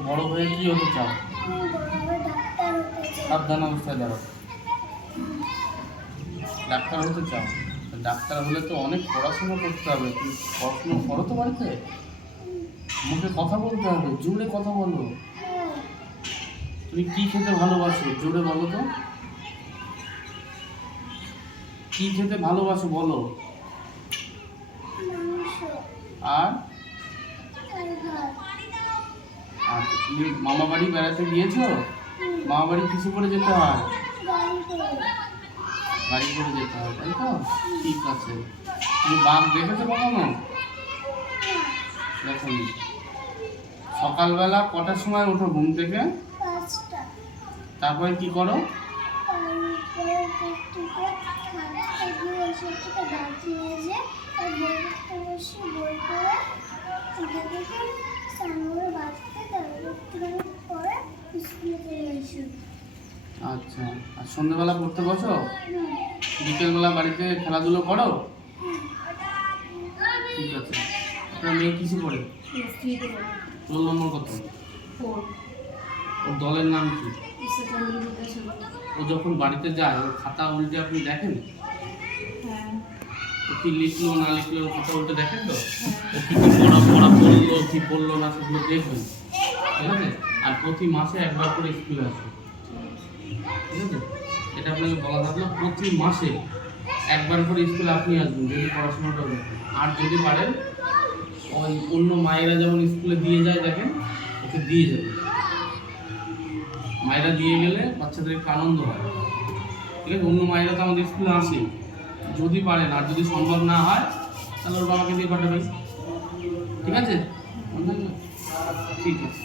বড় হয়ে কি হতে চাও সাবধান অবস্থায় যাও ডাক্তার হতে চাও? ডাক্তার হলে তো অনেক পড়াশোনা করতে হবে। তুমি পড়াশোনা করো তো বাড়িতে। মুখে কথা বলতে হবে, জোরে কথা বলো। তুমি কি খেতে ভালোবাসো? জোরে বলো তো। কি খেতে ভালোবাসো বলো। আর? আচ্ছা তুমি মামা বাড়ি বেড়াতে গিয়েছো? মামা বাড়ি কিছু করে যেতে হয়? গাড়ি করে যেতে হয়, তাই তো? ঠিক আছে। তুমি বাঘ দেখেছ কখনো? দেখুন। সকালবেলা কটার সময় ওঠো ঘুম থেকে? তারপরে কি করো? পড়ে আচ্ছা আর সন্ধ্যেবেলা পড়তে বসো? বিকেলবেলা বাড়িতে খেলাধুলো করো? ঠিক আছে। আপনার মেয়ে কিছু করে রোল নম্বর কত? ওর দলের নাম কি? ও যখন বাড়িতে যায় ওর খাতা উল্টে আপনি দেখেন? ও কি লিখলো না লিখলো ওর খাতা উল্টে দেখেন তো? ও কি কি পড়া পড়া পড়ল কি পড়ল না সেগুলো দেখবেন ঠিক আছে? আর প্রতি মাসে একবার করে স্কুলে আসবে ঠিক আছে? এটা আপনাকে বলা থাকল প্রতি মাসে একবার করে স্কুলে আপনি আসবেন যদি পড়াশোনাটা আর যদি পারেন ওই অন্য মায়েরা যেমন স্কুলে দিয়ে যায়, দেখেন, ওকে দিয়ে যাবে। মায়েরা দিয়ে গেলে বাচ্চাদের একটু আনন্দ হয়। ঠিক আছে? অন্য মায়েরা তো আমাদের স্কুলে আসে যদি পারেন আর যদি সম্ভব না হয়, তাহলে ওর বাবাকে দিয়ে পাঠাবেন ঠিক আছে? ঠিক আছে।